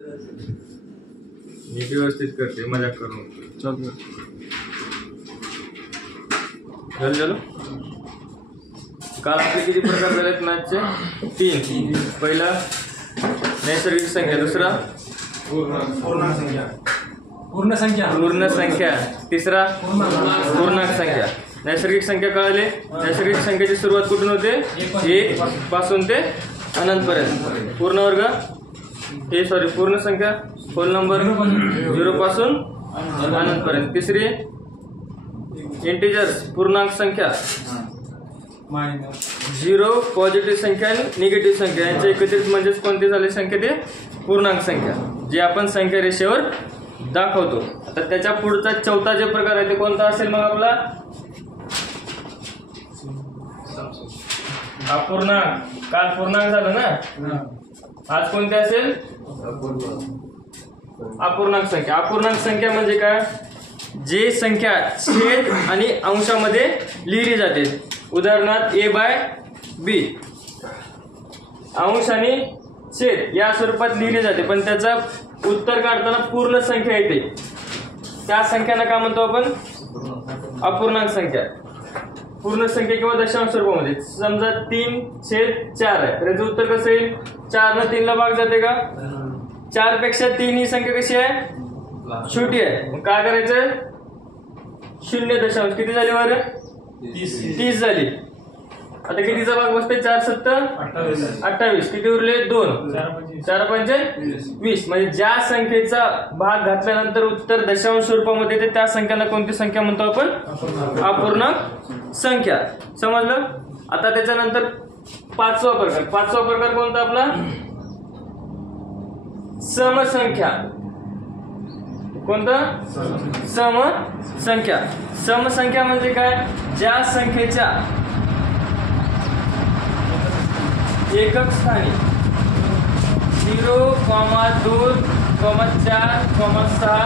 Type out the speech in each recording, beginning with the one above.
नीट व्यवस्थित करते, मजाक करू चल चलो. काल आपले किती प्रकार झालेत मॅथचे? 3. पहिला नैसर्गिक संख्या, दुसरा पूर्ण संख्या, तिसरा पूर्णांक संख्या. नैसर्गिक संख्या कळले. नैसर्गिक संख्येची सुरुवात कुठून होते? 1 पासून ते अनंतपर्यंत. पूर्ण वर्ग पूर्ण संख्या होल नंबर 0 पासून अनंतपर्यंत. तिसरी इंटिजर्स पूर्णांक संख्या, 0 पॉझिटिव्ह संख्या आणि निगेटिव्ह संख्या यांचे एकत्रित म्हणजेच कोणती झाली संख्या? ते पूर्णांक संख्या, जे आपण संख्या रेषेवर दाखवतो. आता त्याच्या पुढचा चौथा जे प्रकार आहे ते कोणता असेल मग आपला? अपूर्णांक. काल पूर्णांक झालं ना, आज कोणते असेल? अपूर्णांक संख्या. अपूर्णांक संख्या म्हणजे काय? जे संख्या छेद आणि अंशामध्ये लिहिली जाते. उदाहरणार्थ a/b, अंश आणि छेद या स्वरूपात लिहिली जाते, पण त्याचा उत्तर काढताना पूर्ण संख्या येते. त्या संख्यांना काय म्हणतो आपण? अपूर्णांक संख्या. पूर्ण संख्या किंवा दशांश स्वरूपामध्ये. समजा 3/4 आहे, तर याचं उत्तर कसं येईल? 4 न 3 ला भाग जाते का? 4 पेक्षा 3 ही संख्या कशी आहे? छोटी आहे. मग काय करायचं? 0.0 किती झाली बरं? 30 झाली. आता कितीचा भाग बसते? 4 7 28. किती उरले? 2. 4 5 20. म्हणजे ज्या संख्येचा भाग घातल्यानंतर उत्तर दशांश स्वरूपामध्ये येते त्या संख्याला कोणती संख्या म्हणतो आपण? अपूर्णांक संख्या. समजलं? आता त्याच्यानंतर पाचवा प्रकार कोणता आपला? समसंख्या. कोणता? समसंख्या. समसंख्या म्हणजे काय? ज्या संख्येच्या एकक स्थानी 0, 2, 4, 6,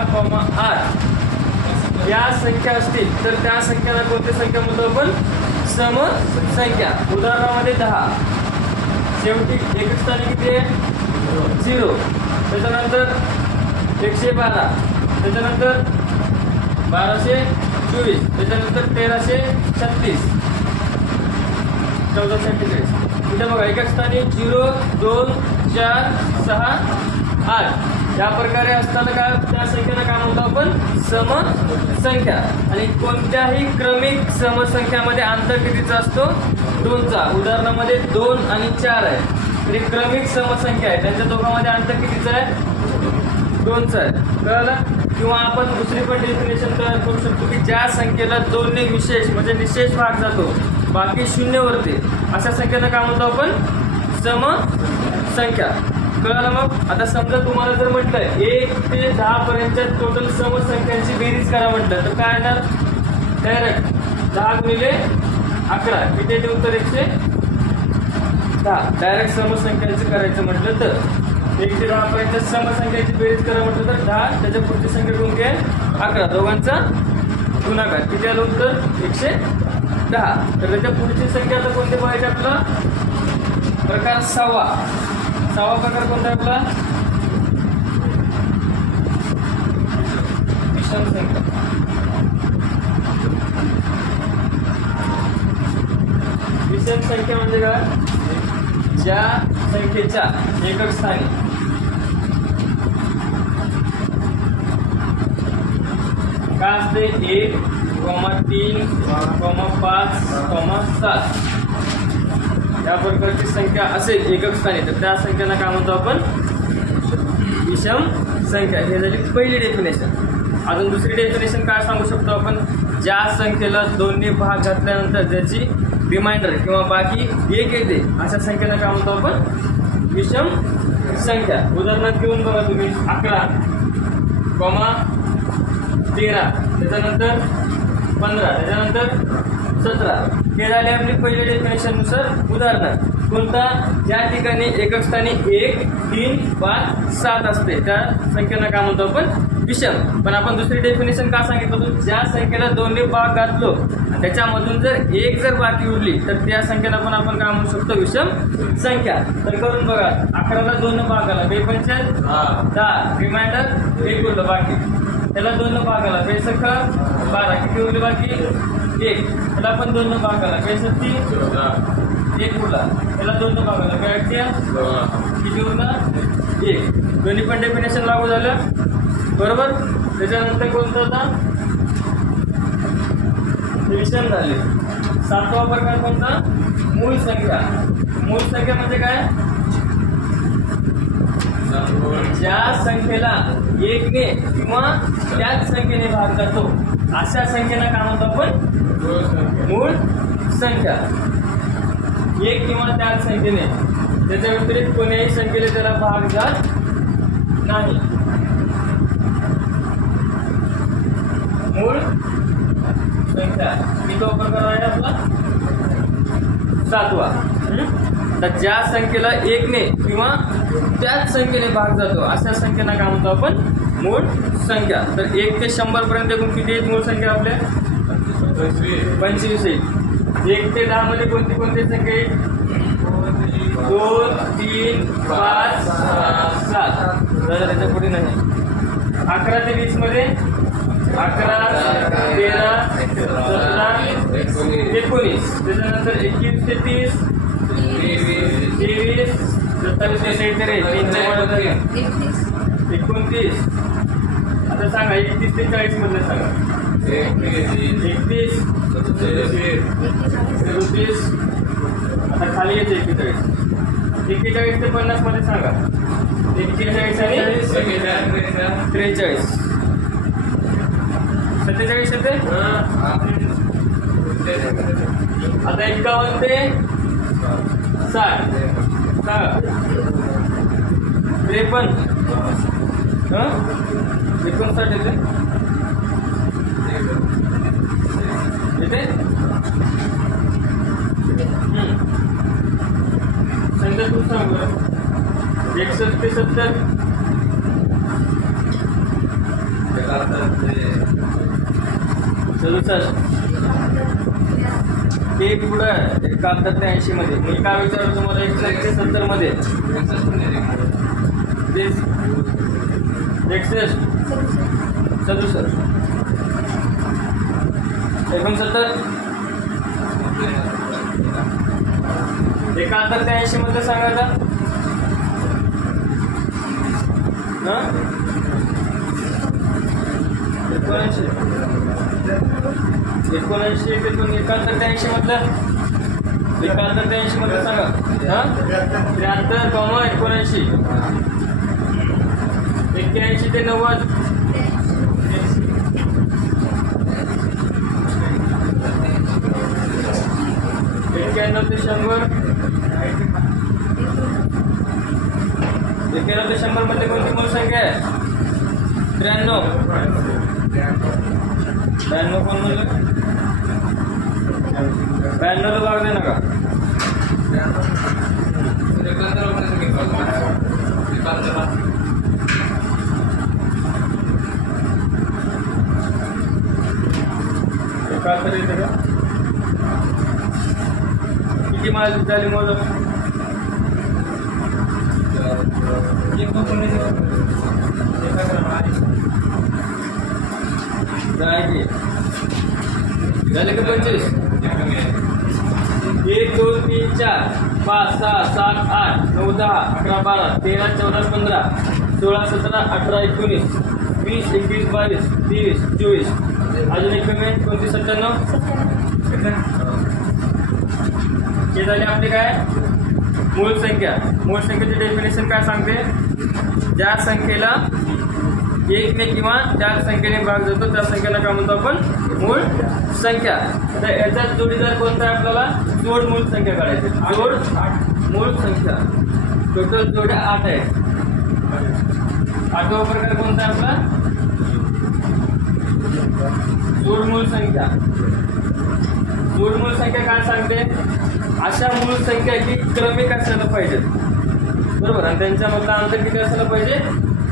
8 या संख्या असतील तर त्या संख्याला कोणती संख्या म्हणतो आपण? समसंख्या. उदाहरणामध्ये 10, शेवटी एकक स्थानी किती आहे? 0. त्याच्यानंतर 112, त्याच्यानंतर 1224, त्याच्यानंतर 1336, 1446. इथे बघा एकक स्थानी 0, 2, 4, 6, 8 या प्रकारे असताना काय त्या संख्येला काय म्हणतो आपण? समसंख्या. आणि कोणत्याही क्रमिक समसंख्यामध्ये अंतर कितीचा असतो? 2चा. उदाहरणामध्ये 2 आणि 4 आहे, तर क्रमिक समसंख्या आहे, त्यांच्या दोघांमध्ये अंतर कितीचं आहे? 2चं आहे. कळलं? किंवा आपण दुसरी पण डेफिनेशन तयार करू शकतो की ज्या संख्येला 2 ने विशेष म्हणजे निशेष भाग जातो, बाकी 0 वरती, अशा संख्येला काय म्हणतो आपण? समसंख्या. कळलं? मग आता समजा तुम्हाला जर म्हटलं 1 ते 10 पर्यंतच्या टोटल समसंख्यांची बेरीज करा म्हटलं तर काय येणार? डायरेक्ट 10 गुणिले 11 किती येते उत्तर? 110. डायरेक्ट समसंख्यांचं करायचं म्हटलं तर 1 ते 10 पर्यंत समसंख्यांची बेरीज करा म्हटलं तर 10, त्याच्या पुढची संख्या कोणती आहे? 11, दोघांचा गुणाकार किती आलं उत्तर? 110. तर त्याच्या पुढची संख्या आता कोणती पाहिजे आपला? प्रकार 6वा प्रकार कोणता आहे आपला? विषम संख्या. विषम संख्या म्हणजे काय? ज्या संख्येच्या एकक स्थानी काय असते? 1, 3, 5, 7 या प्रकारची संख्या असेल एकक स्थानी तर त्या संख्येला काय म्हणतो आपण? विषम संख्या. हे झाली पहिली डेफिनेशन. अजून दुसरी डेफिनेशन काय सांगू शकतो आपण? ज्या संख्येला 2 ने भाग घातल्यानंतर ज्याची रिमाइंडर किंवा बाकी 1 येते अशा संख्येला काय म्हणतो आपण? विषम संख्या. उदाहरणार्थ घेऊन बघा तुम्ही 11, 13, त्याच्यानंतर 15, त्याच्यानंतर 17. हे झाले आपली पहिल्या डेफिनेशन नुसार उदाहरण. कोणता? ज्या ठिकाणी एकक स्थानी 1, 3, 5, 7 असते त्या संख्येला काय म्हणतो आपण? विषम. पण आपण दुसरी डेफिनेशन का सांगितलं होतं, ज्या संख्येला 2 ने भाग घातलो त्याच्यामधून जर 1 जर बाकी उरली तर त्या संख्येला पण आपण काय म्हणू शकतो, विषम संख्या. तर करून बघा, 11ला 2 ने भाग आला, 2 पंचे 10, रिमाइंडर 1 उरलं बाकी, त्याला 2 ने भाग आला, 2 सख 12, किती उरले बाकी 1, त्याला पण 2 ने भाग आला, 2 सत्ती 1 उरला, त्याला 2 ने भाग आला, 2 8 किती उरलं 1. दोन्ही पण डेफिनेशन लागू झालं, बरोबर. त्याच्यानंतर कोणतं होता, विषम झाले. 7वा प्रकार कोणता, मूळ संख्या. मूळ संख्या म्हणजे काय, ज्या संख्येला 1 ने किंवा त्याच संख्येने भाग जातो अशा संख्येला काय म्हणतो आपण, मूळ संख्या. 1 किंवा त्याच संख्येने, त्याच्या व्यतिरिक्त कोणत्याही संख्येने त्याला भाग जात नाही. मूळ संख्या किती प्रकार आहे आपला, 7वा. तर ज्या संख्येला 1 ने किंवा त्याच संख्येने भाग जातो अशा संख्येला काय म्हणतो आपण, मूळ संख्या. तर 1 ते 100 पर्यंत एकूण किती आहेत मूळ संख्या आपल्या, 25 आहेत. 1 ते 10 मध्ये कोणती कोणती संख्या आहेत, 2 3 5 7, त्याच्या पुढे नाही. 11 ते 20 मध्ये 11 13 17 19, त्याच्यानंतर 21 ते 30 23 27 ते 29. आता सांगा 31 ते 40 मधलं सांगा, 31 37. आता खाली येते 41. 41 ते 50 मध्ये सांगा, 41 आणि 43. 47 येते. आता 51 ते 60 सांगा, 53 59 येते येते. संख्या तू सांग, 61 ते 70 67. ते पुढं 71 ते 80 मध्ये. मी काय विचारतो तुम्हाला, 61 ते 70 मध्ये 61 67 69. 71 ते 80 मध्ये सांगायचा, 79. 71 ते 80 मधलं, 71 ते 80 मधलं सांगा, 73, 79. 81 ते 90, 91 ते 100. 91 ते 100 मध्ये कोणती मूळ संख्या आहे, 93. 92 कोण म्हणलं, 92 ला भाग दे नका. किती माल झाली मोज, झाले का 25. 1 2 3 4 5 6 7 8 9 10 11 12 13 14 15 16 17 18 19 20 21 22 23 24. अजून एक कमी आहे कोणती, 97. हे झाले आपले काय, मूळ संख्या. मूळ संख्येची डेफिनेशन काय सांगते, ज्या संख्येला 1 ने किंवा त्या संख्येने भाग जातो त्या संख्येला काय म्हणतो आपण, मूळ संख्या. तर याच्यात जोडीदार कोणता आहे आपल्याला, जोड मूळ संख्या काढायची. जोड मूळ संख्या, टोटल जोड्या 8 आहेत. 8वा प्रकार कोणता आहे आपला, जोड मूळ संख्या. जोड मूळ संख्या काय सांगते, अशा मूळ संख्या की क्रमिक असायला पाहिजेत, बरोबर. आणि त्यांच्यामधलं अंतर किती असायला पाहिजे,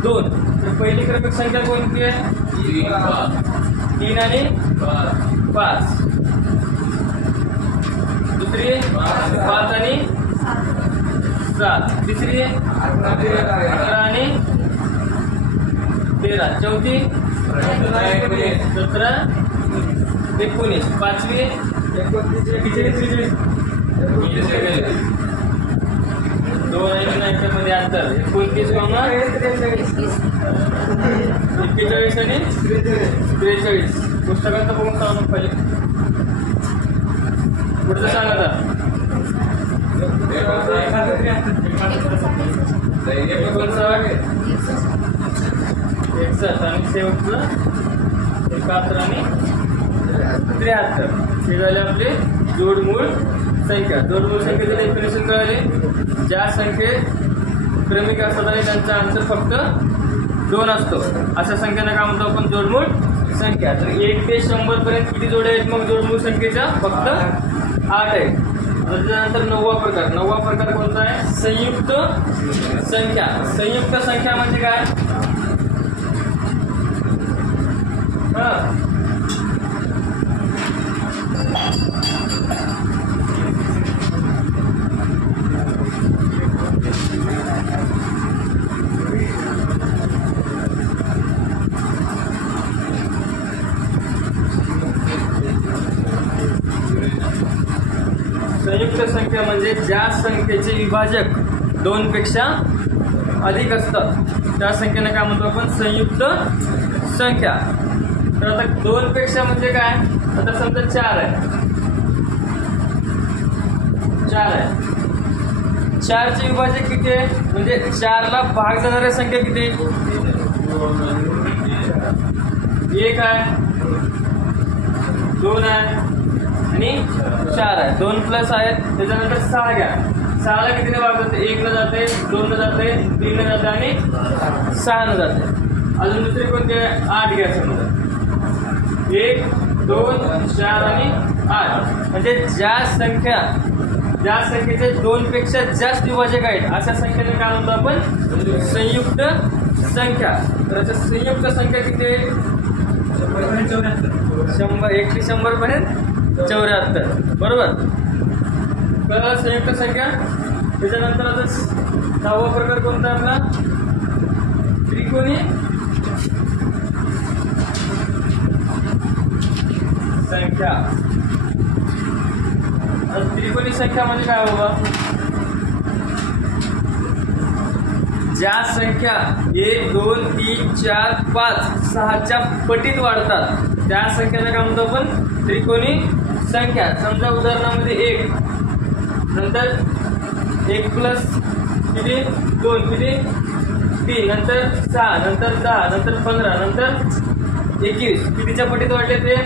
2. तर पहिली क्रमिक संख्या कोणती आहे? 3 आणि 5. दुसरी 5 आणि 7. तिसरी 11 आणि 13. चौथी 17 19. पाचवी 29 2 आणि 9 मध्ये अंतर 29, 41 आणि 43. पुस्तकांचं बघून सांगू पाहिजे. पुढचं सांगा आता. 61 आणि शेवटचं 71 आणि 73. हे झाले आपले जोडमूळ संख्या. जोडमूळ संख्येचं डेफिनेशन कळाले. ज्या संख्येत क्रमिक असतात आणि त्यांचा अंतर फक्त 2 असतो अशा संख्यांना काय म्हणतो आपण? जोडमूळ संख्या. तर 1 ते 100 पर्यंत किती जोड्या आहेत मग जोडमूळ संख्येच्या? फक्त 8 आहेत. त्याच्यानंतर 9वा प्रकार. 9वा प्रकार कोणता आहे? संयुक्त संख्या. संयुक्त संख्या म्हणजे काय? संयुक्त संख्या म्हणजे ज्या संख्येचे विभाजक 2 पेक्षा अधिक असतात त्या संख्येला काय म्हणतो आपण? संयुक्त संख्या. तर आता 2 पेक्षा म्हणजे काय? आता समजा 4 आहे. 4 चे विभाजक किती आहे? म्हणजे 4 ला भाग जाणाऱ्या संख्या किती? 1 आहे, 2 आहे आणि 4 आहे. 2 प्लस आहेत. त्याच्यानंतर 6 घ्या. 6 ला कितीने भाग जाते? 1 न जाते, 2 न जाते, 3 न जाते आणि 6 न जाते. अजून दुसरी कोणती आहे? 8 घ्या. समजा 1 2 4 आणि 8. म्हणजे ज्या संख्येचे 2 पेक्षा जास्त विभाजक आहेत अशा संख्येने काय म्हणतो आपण? संयुक्त संख्या. तर संयुक्त संख्या किती आहे? 1 ते 100 पर्यंत 74. बरोबर. कळलं संयुक्त संख्या. त्याच्यानंतर आता 6वा प्रकार कोणता आपला? त्रिकोणी संख्या. त्रिकोणी संख्या म्हणजे काय बाबा? ज्या संख्या 1 2 3 4 5 6च्या पटीत वाढतात त्या संख्येला काय म्हणतो आपण? त्रिकोणी संख्या. समजा उदाहरणामध्ये 1 नंतर 1 प्लस किती? 2 किती? 3 नंतर 6 नंतर 10 नंतर 15 नंतर 21. कितीच्या पटीत वाढले ते?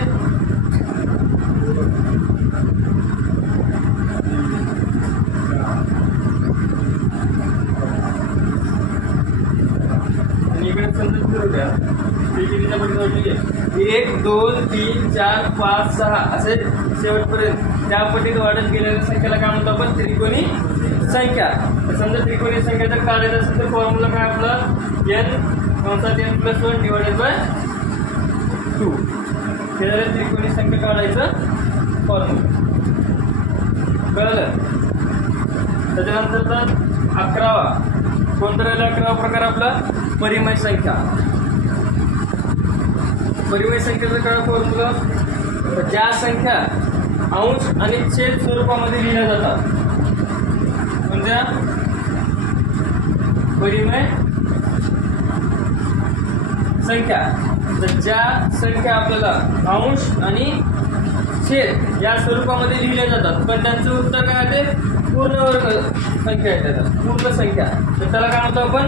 इकडे समजा सुरू द्या. कितीच्या पटीत वाढली? 1 2 3 4 5 6 असे शेवटपर्यंत त्या पटीत वाढत गेलेल्या संख्येला काय म्हणतो आपण? त्रिकोणी संख्या. तर समजा त्रिकोणी संख्या जर काढायचं असेल तर फॉर्म्युला काय आपला? n + 1 divided by 2. हे झालं त्रिकोणी संख्या काढायचं फॉर्म्युला. कळलं. त्याच्यानंतर 11वा कोणता राहिला? 11वा प्रकार आपला परिमेय संख्या. परिमेय संख्येचा काय फॉर्म्युला? ज्या संख्या अंश आणि छेद स्वरूपामध्ये लिहिल्या जातात म्हणजे परिमेय संख्या. तर ज्या संख्या आपल्याला अंश आणि छेद या स्वरूपामध्ये लिहिल्या जातात पण त्यांचं उत्तर काय आहे? पूर्ण वर्ग संख्या येतात. पूर्ण संख्या. तर त्याला काय म्हणतो आपण?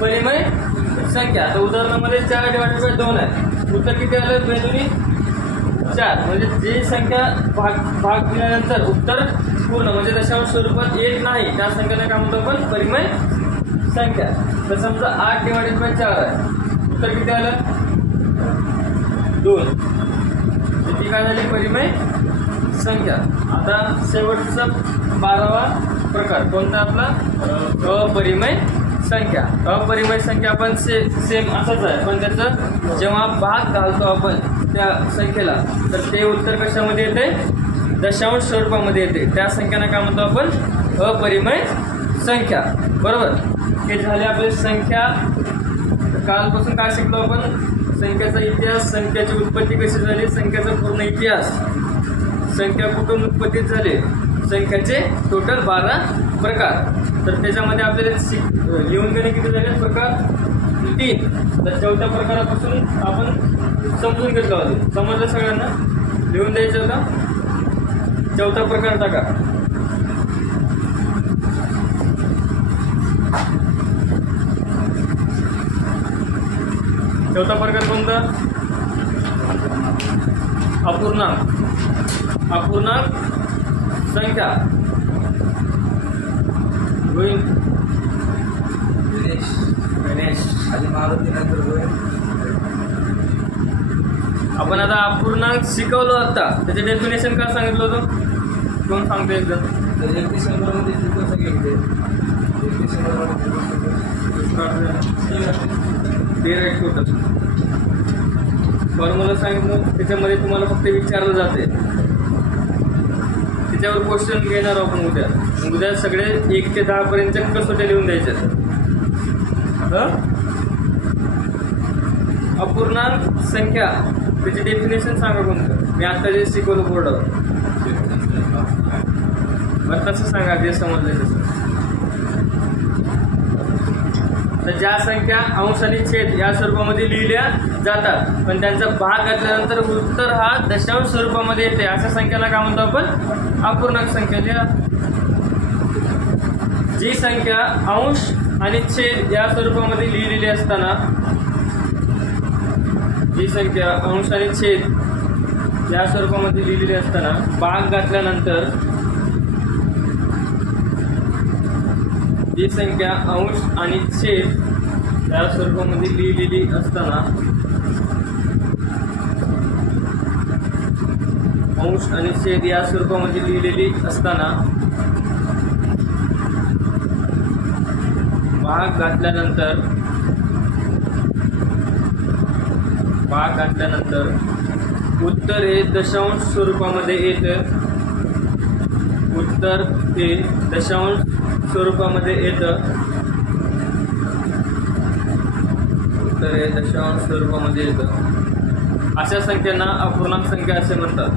परिमेय संख्या. तर उदाहरणामध्ये 4 डिवायडेड बाय 2 आहे. उत्तर किती आलं? 2 दुनी 4. म्हणजे जी संख्या भाग दिल्यानंतर उत्तर पूर्ण म्हणजे दशांश स्वरूपात येत नाही त्या संख्येला काय म्हणतो आपण? परिमेय संख्या. तर समजा 8 डिवायडेड बाय 4 आहे. उत्तर किती आलं? 2. ती काय झाली? परिमेय संख्या. आता शेवटचा 12वा प्रकार कोणता आपला? अपरिमेय संख्या. अपरिमेय संख्या पण सेम असंच आहे, पण त्याचं जेव्हा भाग घालतो आपण त्या संख्येला तर ते उत्तर कशामध्ये येते? दशांश स्वरूपामध्ये येते. त्या संख्यांना काय म्हणतो आपण? अपरिमेय संख्या. बरोबर. हे झाले आपले संख्या. कालपासून काय शिकलो आपण? संख्याचा इतिहास, संख्याची उत्पत्ती कशी झाली, संख्याचा पूर्ण इतिहास, संख्या कुठून उत्पत्तीत झाले, संख्याचे टोटल 12 प्रकार. तर त्याच्यामध्ये आपल्याला लिहून घेणे किती झाले प्रकार? 3. तर चौथ्या प्रकारापासून आपण समजून घेतलं होतं. समजलं सगळ्यांना? लिहून द्यायचं होतं. चौथा प्रकार टाका. चौथा प्रकार कोणता? अपूर्णांक. अपूर्णांक संख्या. गणेश आपण आता अपूर्णांक शिकवलं आता, त्याचे डेफिनेशन काय सांगितलं होतं? कोण सांगतो एकदम? टोटल फॉर्म्युला सांगितलं, त्याच्यामध्ये तुम्हाला फक्त विचारलं जाते, त्याच्यावर क्वेश्चन घेणार आपण उद्या. उद्या सगळे 1 ते 10 पर्यंत कसोट्या लिहून द्यायच्या. अपूर्णांक संख्या त्याची डेफिनेशन सांगा कोणतं? मी आता जे शिकवलं बोर्डावर बरं तसं सांगा, जे समजलं तसं. तर ज्या संख्या अंश आणि छेद या स्वरूपामध्ये लिहिल्या जातात पण त्यांचा भाग घातल्यानंतर उत्तर हा दशांश स्वरूपामध्ये येते, अशा संख्याला काय म्हणतो आपण? अपूर्णांक संख्या. लिहा. जी संख्या अंश आणि छेद या स्वरूपामध्ये लिहिलेली असताना, जी संख्या अंश आणि छेद या स्वरूपामध्ये लिहिलेली असताना भाग घातल्यानंतर, जी संख्या अंश आणि छेद या स्वरूपामध्ये लिहिलेली असताना, अंश आणि छेद या स्वरूपामध्ये लिहिलेली असताना भाग घातल्यानंतर उत्तर हे दशांश स्वरूपामध्ये येतं. उत्तर हे दशांश स्वरूपामध्ये येतं. उत्तर हे दशांश स्वरूपामध्ये येतं. अशा संख्यांना अपूर्णांक संख्या असे म्हणतात.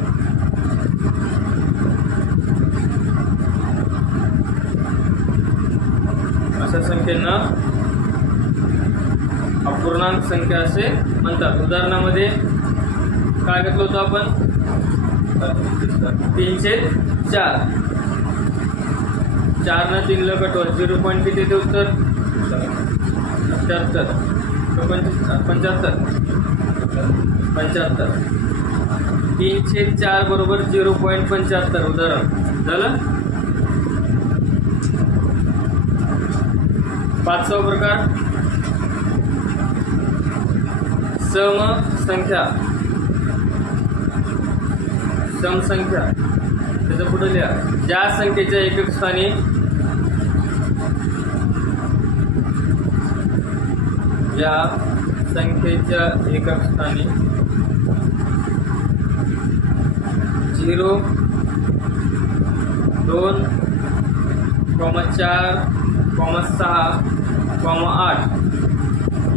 अशा संख्यांना अपूर्णांक संख्या असे म्हणतात. उदाहरणामध्ये काय घेतलं होतं आपण? 3/4. 4 न 3 ला कटवा. 0 पॉईंट किती येते उत्तर? 75. 3/4 बरोबर 0.75. उदाहरण झालं. 5वा प्रकार समसंख्या. समसंख्या त्याचं पुढे लिहा. ज्या संख्येच्या एकक स्थानी एकक स्थानी 0, 2, 4, 6, 8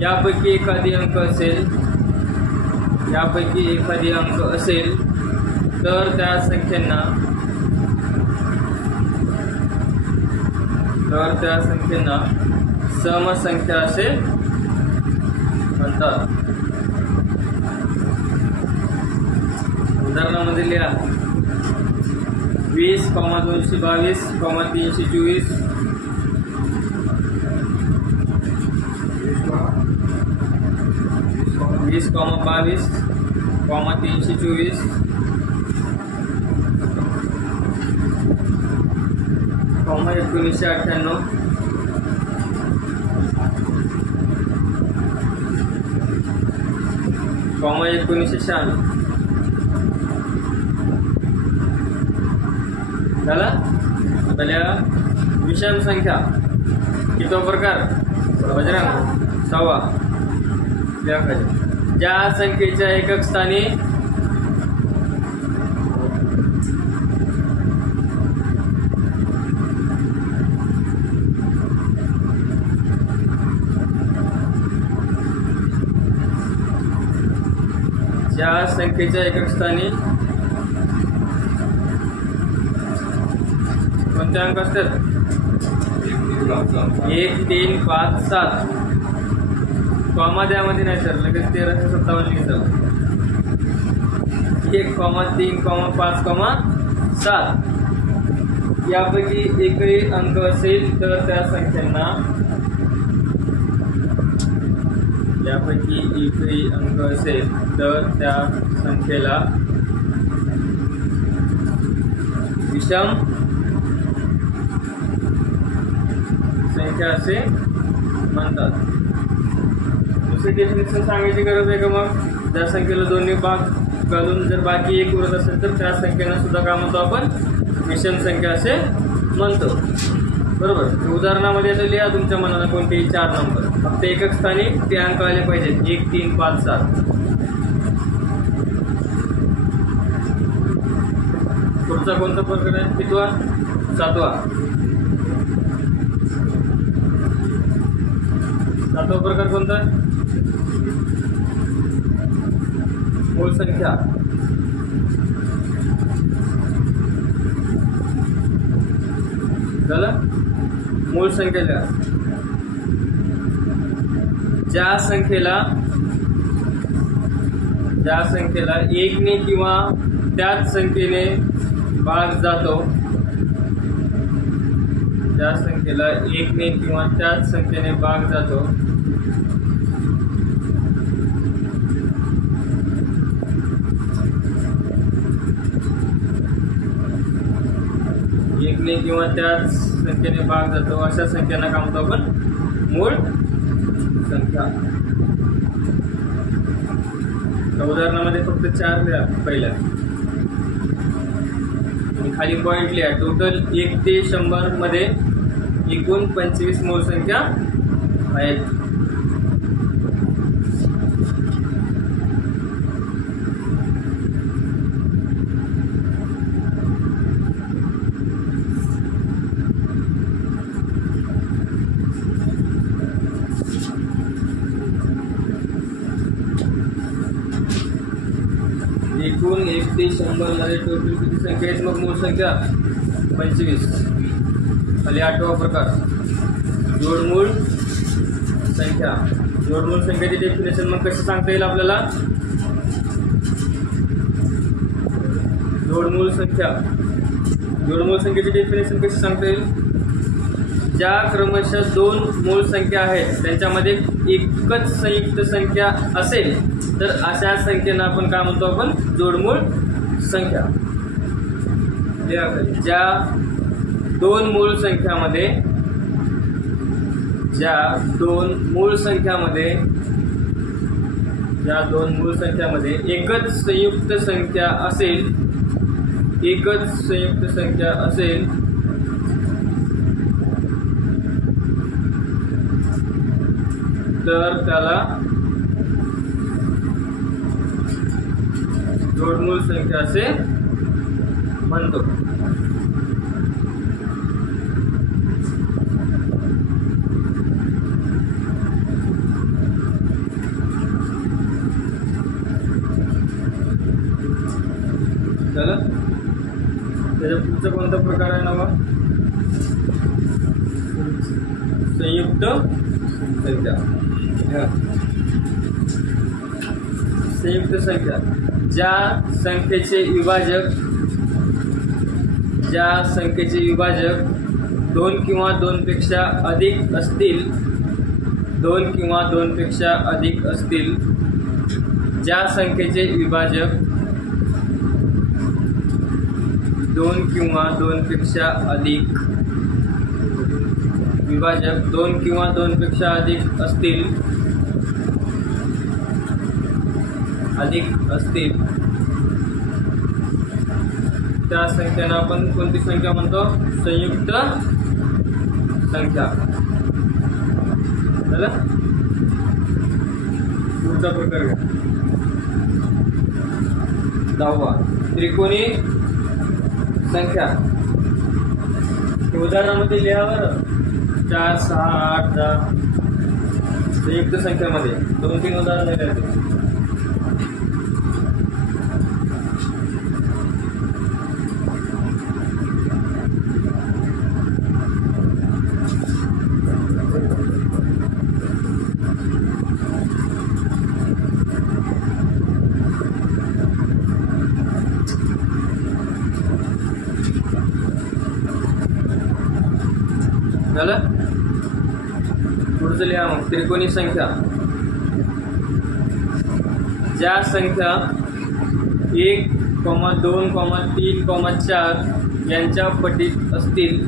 यापैकी एखादी अंक असेल तर त्या संख्यांना समसंख्या असे म्हणतात. उदाहरणामध्ये लिहा. 20, 222, 324, 20, 22, 324, 1998, 1996 झाला. आता विषम संख्या कितवा प्रकार? बजरंग 6वा या खाली ज्या संख्येच्या एकक स्थानी कोणते अंक असतात 1 3 5 7 कॉमा द्यामध्ये नाही सर लगेच 1357 लिहितो 1 3 5 7 यापैकी एकही अंक असेल तर त्या संख्यांना यापैकी एकही अंक असेल तर त्या संख्येला विषम संख्या असे म्हणतात. दुसरी डेफिनेशन सांगायची गरज आहे का? मग ज्या संख्येला दोन्ही भाग घालून जर बाकी एक उरत असेल तर त्या संख्येला सुद्धा काय म्हणतो आपण? विषम संख्या असे म्हणतो. बरोबर. उदाहरणामध्ये आता लिहा तुमच्या मनाला कोणतेही 4 नंबर, फक्त एकक स्थानी ते अंक आले पाहिजेत 1 3 5 7. पुढचा कोणता प्रकार आहे? कितवा? 7वा. 7वा प्रकार कोणता? मूळ संख्या. झालं? मूळ संख्येला ज्या संख्येला 1 ने किंवा त्याच संख्येने भाग जातो, ज्या संख्येला 1 ने किंवा त्याच संख्येने भाग जातो किंवा त्याच संख्येने भाग जातो अशा संख्यांना काय म्हणतो आपण? मूळ संख्या. उदाहरणामध्ये फक्त 4 लिहा पहिल्या आणि खाली पॉईंट लिहा. टोटल 1 ते 100 मध्ये एकूण 25 मूळ संख्या आहेत. एकूण 1 ते 100 मध्ये टोटल किती संख्या आहेत? मग मूळ संख्या 25. खाली 8वा प्रकार जोडमूळ संख्या. जोडमूळ संख्येची डेफिनेशन मग कशी सांगता येईल आपल्याला? जोडमूळ संख्येची डेफिनेशन कशी सांगता येईल? ज्या क्रमशः 2 मूळ संख्या आहेत त्यांच्यामध्ये एकच संयुक्त संख्या असेल तर अशा संख्येला आपण काय म्हणतो? आपण जोडमूळ संख्या. ज्या 2 मूळ संख्यामध्ये एकच संयुक्त संख्या असेल तर त्याला जोडमूळ संख्या असे म्हणतो. चला त्याच्या पुढचा कोणता प्रकार आहे नवा? संयुक्त संख्या. संयुक्त संख्या ज्या संख्येचे विभाजक 2 किंवा 2 पेक्षा अधिक असतील, ज्या संख्येचे विभाजक 2 किंवा 2 पेक्षा अधिक असतील त्या संख्येला आपण कोणती संख्या म्हणतो? संयुक्त संख्या. झालं. पुढचा प्रकार घ्या. 10वा त्रिकोणी संख्या. उदाहरणामध्ये लिहावर 4, 6, 8, 10 युक्त संख्यामध्ये 2-3 उदाहरण लिहायचे. झालं. पुढचं लिहा मग. त्रिकोणी संख्या. ज्या संख्या 1, 2, 3, 4 यांच्या पटीत असतील,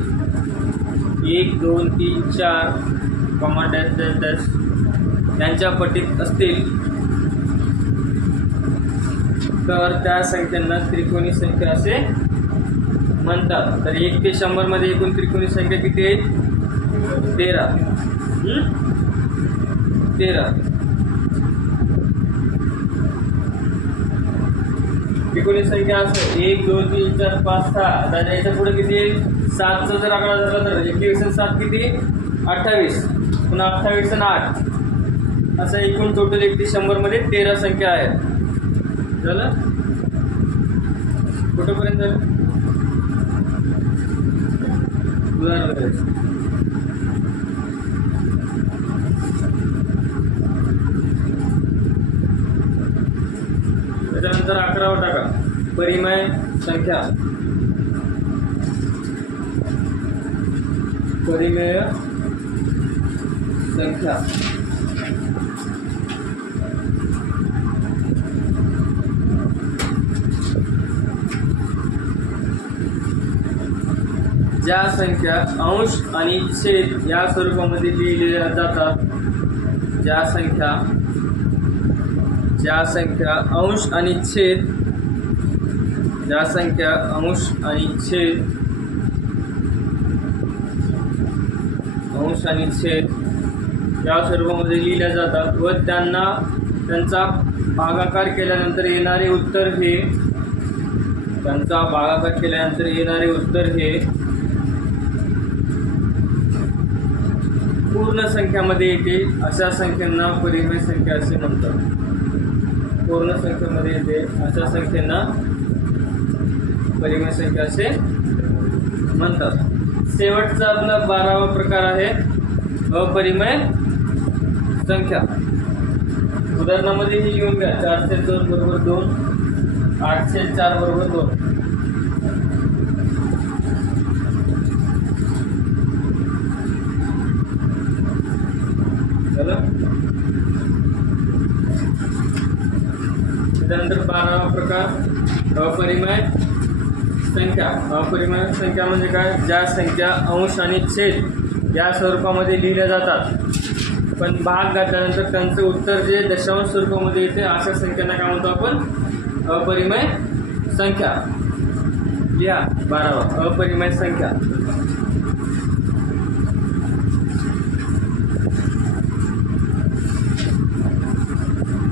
1, 2, 3, 4, डॅश डॅश डॅश यांच्या पटीत असतील तर त्या संख्यांना त्रिकोणी संख्या असे म्हणतात. तर 1 ते 100 मध्ये एकूण त्रिकोणी संख्या किती आहे? 13. 13 त्रिकोणी संख्या असं 1, 2, 3, 4, 5, 6. आता याच्या पुढे किती आहे? 7चा जर आकडा धरला तर 1 किती? 28. पुन्हा 28 आणि 8 असं एकूण टोटल 1 ते 100 मध्ये 13 संख्या आहेत. झालं. कुठंपर्यंत झालं? उदाहरण करायचं. त्याच्यानंतर 11वा टाका. परिमेय संख्या. परिमेय संख्या. ज्या संख्या अंश आणि छेद या स्वरूपामध्ये लिहिलेल्या जातात. ज्या संख्या अंश आणि छेद. ज्या संख्या अंश आणि छेद या स्वरूपामध्ये लिहिल्या जातात व त्यांचा भागाकार केल्यानंतर येणारे उत्तर हे पूर्ण संख्यामध्ये येते. अशा संख्यांना परिमेय संख्या असे म्हणतात. पूर्ण संख्येमध्ये येते अशा संख्यांना परिमेय संख्या असे म्हणतात. शेवटचा आपला 12वा प्रकार आहे अपरिमेय संख्या. उदाहरणामध्ये हे लिहून घ्या. 4/2 बरोबर 2, 8/4 बरोबर 2. त्यानंतर 12वा प्रकार अपरिमेय संख्या. अपरिमेय संख्या म्हणजे काय? ज्या संख्या अंश आणि छेद या स्वरूपामध्ये लिहिल्या जातात पण भाग घातल्यानंतर त्यांचं उत्तर जे दशांश स्वरूपामध्ये येते अशा संख्यांना काय म्हणतो आपण? अपरिमेय संख्या. लिहा 12वा अपरिमेय संख्या.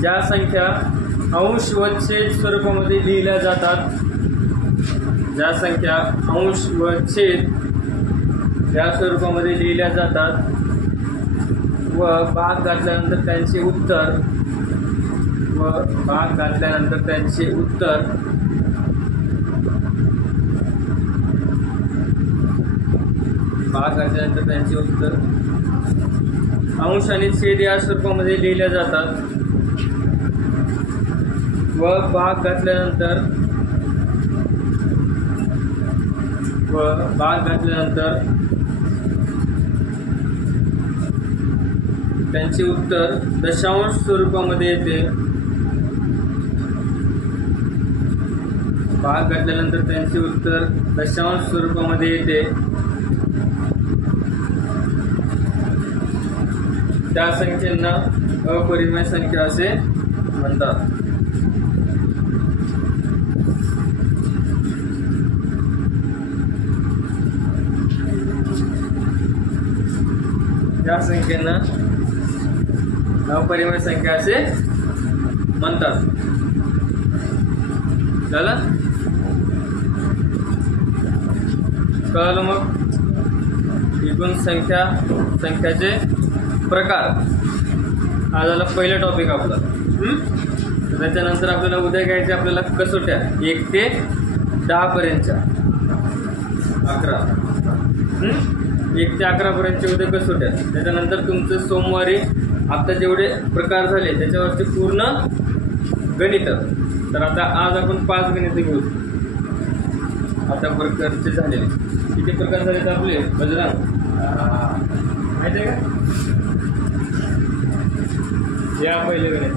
ज्या संख्या अंश व छेद स्वरूपामध्ये लिहिल्या जातात. ज्या संख्या अंश व छेद या स्वरूपामध्ये लिहिल्या जातात व भाग घातल्यानंतर त्यांचे उत्तर अंश आणि छेद या स्वरूपामध्ये लिहिल्या जातात व भाग घातल्यानंतर त्यांचे उत्तर दशांश स्वरूपामध्ये येते. भाग घातल्यानंतर त्यांचे उत्तर दशांश स्वरूपामध्ये येते. त्या संख्यांना अपरिमेय संख्या असे म्हणतात. त्या संख्यांना अपरिमेय संख्या असे म्हणतात. झालं? कळलं? मग एकूण संख्याचे प्रकार हा झाला पहिला टॉपिक आपला. त्याच्यानंतर आपल्याला उद्या घ्यायचे आपल्याला कसोट्या 1 ते 10 पर्यंतच्या 11. 1 ते 11 पर्यंतचे उद्या कसोट्या. त्याच्यानंतर तुमचं सोमवारी आता जेवढे प्रकार झाले त्याच्यावरचे पूर्ण गणित. तर आता आज आपण 5 गणित घेऊ आता प्रकारचे झालेले. किती प्रकार झाले तर आपले बजरंग माहिती आहे का? या पहिले गणित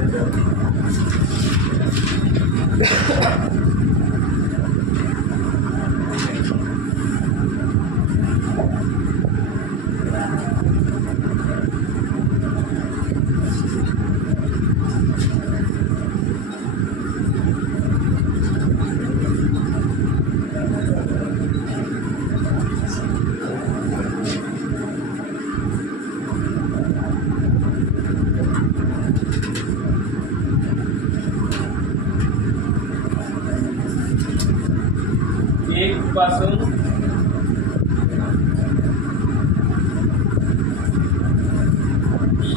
पासून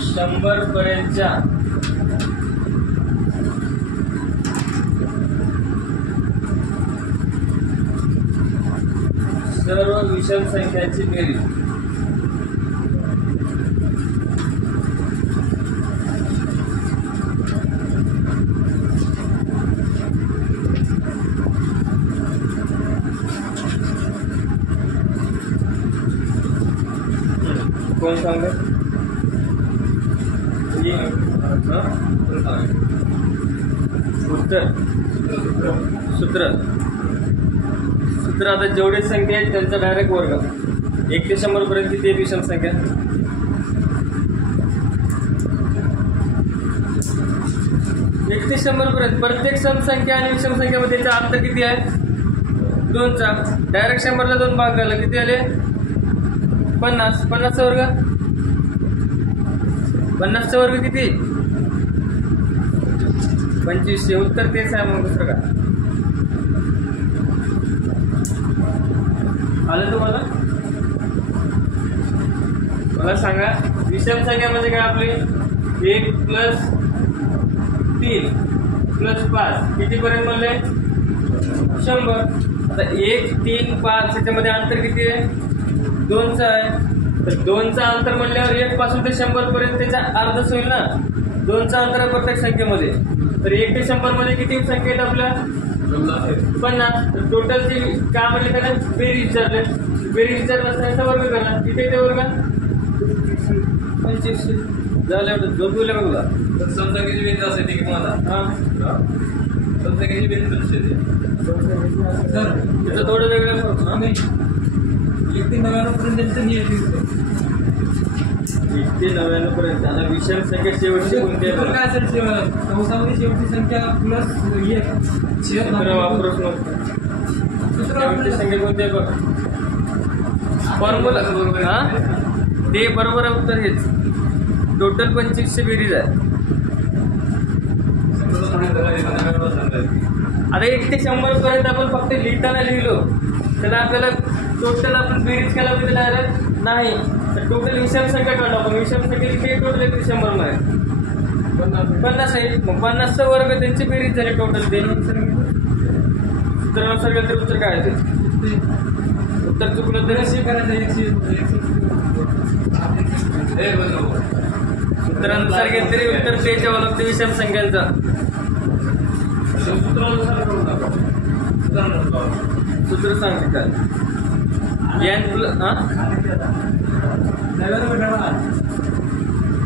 100 पर्यंतच्या सर्व विषम संख्यांची बेरीज. कोण सांगत? सूत्र आता जेवढे संख्या आहेत त्यांचा डायरेक्ट वर्ग. 1 ते 100 पर्यंत किती आहे विषम संख्या? 1 ते 100 पर्यंत प्रत्येक सम संख्या आणि विषम संख्यामध्ये त्याचा अंतर किती आहे? 2चा. डायरेक्ट 100ला 2 भाग झाला किती आले? 50. 50चा वर्ग 50चा वर्ग किती? 2500. उत्तर तेच आहे. मग दुसरं का आलं तुम्हाला? मला सांगा विषम संख्या म्हणजे काय आपली? 1 + 3 + 5 किती पर्यंत म्हणले? 100. आता 1, 3, 5 त्याच्यामध्ये अंतर किती आहे? 2चा आहे. तर 2चा अंतर म्हणल्यावर 1 पासून ते 100 पर्यंत त्याचा अर्धच होईल ना. 2चा अंतर आहे प्रत्येक संख्येमध्ये. तर 1 ते 100 मध्ये किती संख्या आहेत आपल्या? 50. तर टोटलची काय म्हणले त्याला? बेरीज विचारले. बेरीज विचारलं असताना वर्ग करा. किती ते वर्ग? 2500 झालं. एवढं झोपवलं का तुला? तर समसंख्येची बेरीज असेल की मला समसंख्येची बेरीज असेल सर त्याचं थोडं वेगळं नाही. 1 ते 99 पर्यंत त्यांचं नियोजित 1 ते 99 पर्यंत. आता विषम संख्या शेवटची कोणती आहे? काय असेल? कंसामध्ये शेवटची संख्या प्लस 1 सूत्र वापरूच नको. शेवटची संख्या कोणती आहे बघ. फॉर्म्युला हा ते बरोबर आहे. उत्तर हेच. टोटल 2500 बेरीज आहे. आता 1 ते 100 पर्यंत आपण फक्त लिहिताना लिहिलो त्याला आपल्याला टोटल आपण बेरीज केला पाहिजे डायरेक्ट नाही. तर टोटल विषम संख्या काढलो आपण. विषम संख्या किती टोटल 1 ते 100 मध्ये 50 आहे. मग 50चा वर्ग त्यांची बेरीज झाली टोटल. ते सूत्रानुसार गेलं तर उत्तर काय आहे? उत्तर चुकलं तरी सूत्रानुसार गेलं तरी उत्तर तेच यावं लागतं विषम संख्यांचा. सूत्र सांगते काय?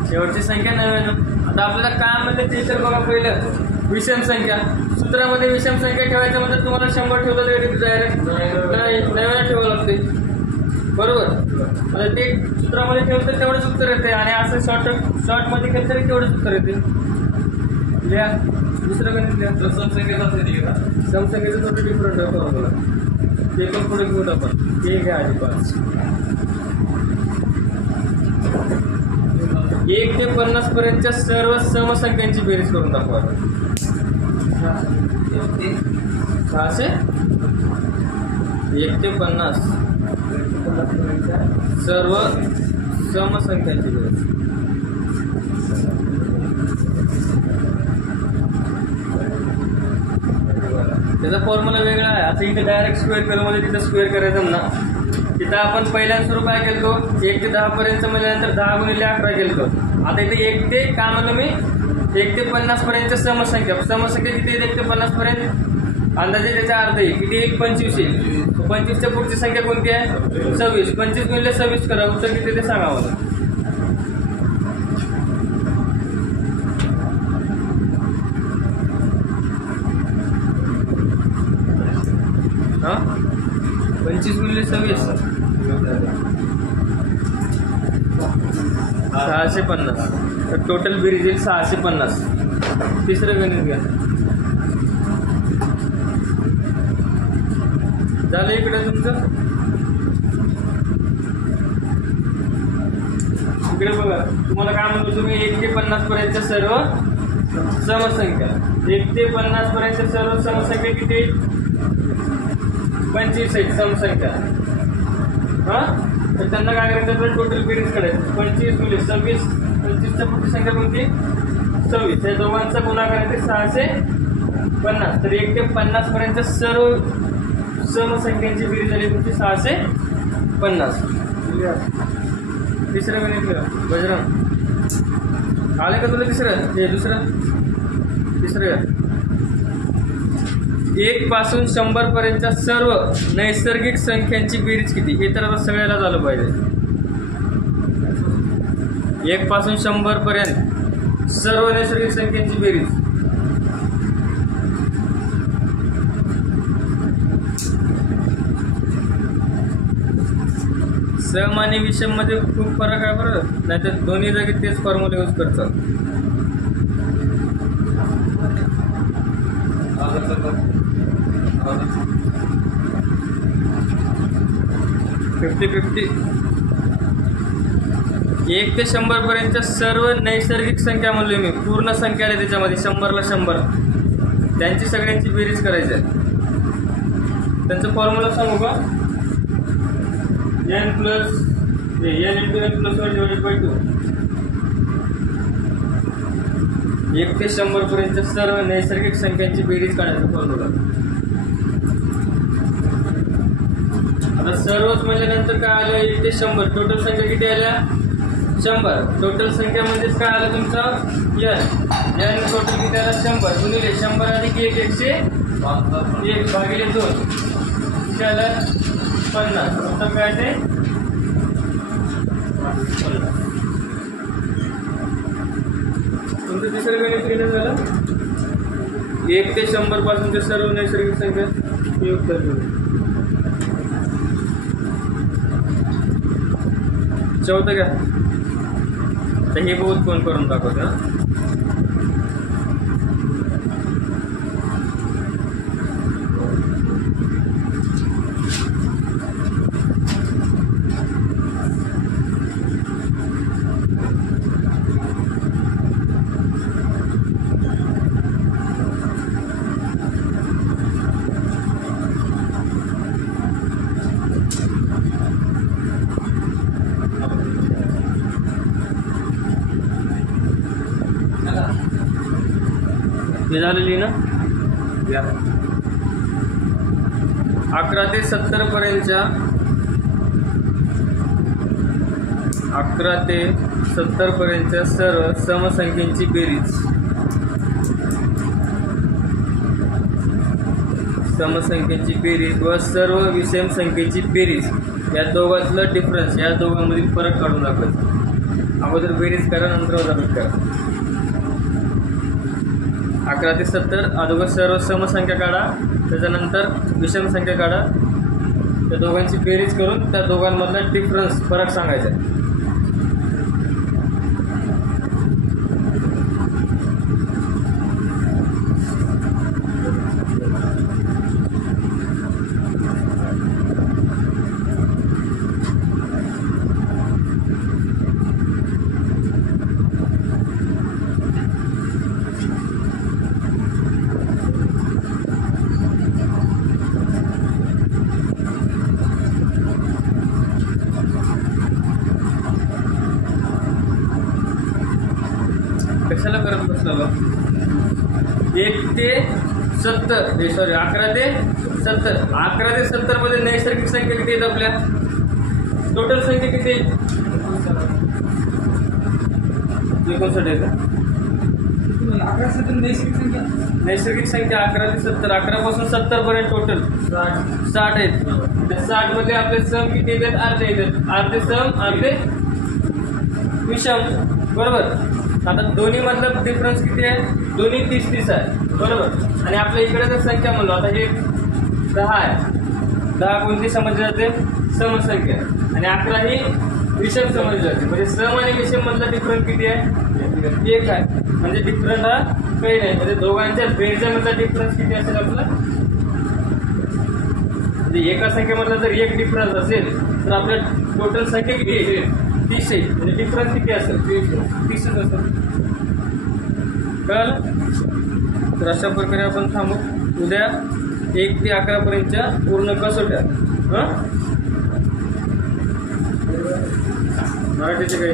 शेवटची संख्या 99. आता आपल्याला काय म्हणते ते तर बघा. पहिलं विषम संख्या. सूत्रामध्ये विषम संख्या ठेवायचं म्हणजे तुम्हाला 100 ठेवलं तरी डायरेक्ट नाही 99 ठेवावं लागते. बरोबर. आता ते सूत्रामध्ये ठेवलं तर तेवढंच उत्तर येते. आणि असं शॉर्टमध्ये केलं तरी तेवढंच उत्तर येते. लिहा दुसरं गणित लिहा. समसंख्येचं थोडं डिफरंट आहे फॉर्म्युला. ते पण पुढे घेऊन आपण ते घ्या आधी 5. 1 ते 50 पर्यंतच्या सर्व समसंख्यांची बेरीज करून दाखवा. 600 1 ते 50 सर्व समसंख्यांची बेरीज. त्याचा फॉर्म्युला वेगळा आहे. आता इथे डायरेक्ट स्क्वेअर केल्यामध्ये तिथं स्क्वेअर करायचं ना. तिथं आपण पहिल्या सुरू काय केलतो 1 ते 10 पर्यंत म्हणल्यानंतर 10 गुणिले 11 केलतो. आता इथे 1 ते काय म्हणलं मी 1 ते 50 पर्यंत समसंख्या किती आहेत? 1 ते 50 पर्यंत अंदाजे त्याचा अर्थ आहे किती? 25 येईल. 25च्या पुढची संख्या कोणती आहे? 26. 25 गुणिले 26 करा, उत्तर किती ते सांगा मला. हा 25 गुणिले 26 650. तर टोटल बेरीज येईल 650. तिसरं गणित घ्या. झालं इकडे तुमचं. इकडे बघा तुम्हाला काय म्हणतो तुम्ही 1 ते 50 पर्यंत सर्व समसंख्या. 1 ते 50 पर्यंत सर्व समसंख्या किती? 25 आहेत समसंख्या. हा तर त्यांना काय करायचं? टोटल बेरीज करायचं. 25 गुणिले 26. 25च्या पुढची संख्या कोणती? 26. या दोघांचा गुणाकार आहे ते 650. तर 1 ते 50 पर्यंत सर्व समसंख्यांची बेरीज झाली तुमची 650. तिसरं गणित करा बजरंग. आलं का तुला तिसरं? हे दुसरं तिसरं 1 पासून 100 पर्यंतच्या सर्व नैसर्गिक संख्यांची बेरीज किती? हे तर सगळ्याला झालं पाहिजे. 1 पासून 100 पर्यंत सर्व नैसर्गिक संख्यांची बेरीज. सम आणि विषम मध्ये खूप फरक आहे बरं. नाही तर दोन्ही जागी तेच फॉर्म्युला यूज करतात. फिफ्टी 1 ते 100 पर्यंतच्या सर्व नैसर्गिक संख्या म्हणलोय मी. पूर्ण संख्या आहे त्याच्यामध्ये 100ला 100 त्यांची सगळ्यांची बेरीज करायची आहे. त्यांचं फॉर्म्युला सांगू का? n + n × n + 1 / 2. 1 ते 100 पर्यंतच्या सर्व नैसर्गिक संख्यांची बेरीज काढायचा फॉर्म्युला. आता सर्वच म्हणल्यानंतर काय आलं? 1 ते 100 टोटल संख्या किती आल्या? 100. टोटल संख्या म्हणजेच काय आलं तुमचं? n टोटल किती आला? 100 गुणिले 100 अधिक 1 101 भागिले 2 किती आलं? 50. उत्तर काय ते? 50. तुमचं तिसरं गणित केलं झालं. 1 ते 100 पासूनच्या सर्व नैसर्गिक संख्या हे उत्तर दिलं. चौथं घ्या. तर हे बहुत फोन करून दाखवतं. हे झालेली ना. 11 ते 70 पर्यंतच्या 11 ते 70 पर्यंतच्या सर्व समसंख्यांची बेरीज. समसंख्यांची बेरीज व सर्व विषम संख्येची बेरीज या दोघांतलं डिफरन्स, या दोघांमधील फरक काढून दाखवायचा. अगोदर बेरीज करा, नंतर वजाबाकी करा. 11 ते 70 अगोदर सर्व समसंख्या काढा, त्याच्यानंतर विषम संख्या काढा, त्या दोघांची बेरीज करून त्या दोघांमधला डिफरन्स फरक सांगायचा. 1 ते 70 सॉरी 11 ते 70. 11 ते 70 मध्ये नैसर्गिक संख्या किती आहेत आपल्या? टोटल संख्या किती आहे? 59 आहे का? 11 70 नैसर्गिक संख्या. नैसर्गिक संख्या 11 ते 70. 11 पासून 70 पर्यंत टोटल 60 आहेत. त्या 60 मध्ये आपले सम किती येतात? अर्धे येतात. अर्धे सम अर्धे विषम. बरोबर. आता दोन्ही मधला डिफरन्स किती आहे? दोन्ही 30-30 आहे. बरोबर. आणि आपल्या इकडे जर संख्या म्हणलो, आता हे 10 आहे. 10 कोणती समजली जाते? समसंख्या. आणि 11 ही विषम समजली जाते. म्हणजे सम आणि विषम मधला डिफरन्स किती आहे? 1 आहे. म्हणजे डिफरन्स हा काही नाही. म्हणजे दोघांच्या बेरच्या मधला डिफरन्स किती असेल आपला? म्हणजे एका संख्येमधला जर 1 डिफरन्स असेल तर आपल्या टोटल संख्या किती आहे? 30 आहे. म्हणजे डिफरन्स किती असेल? 30च असेल. कळलं? तर अशा प्रकारे आपण थांबू. उद्या 1 ते 11 पर्यंतच्या पूर्ण कसोट्या. मराठीचे काही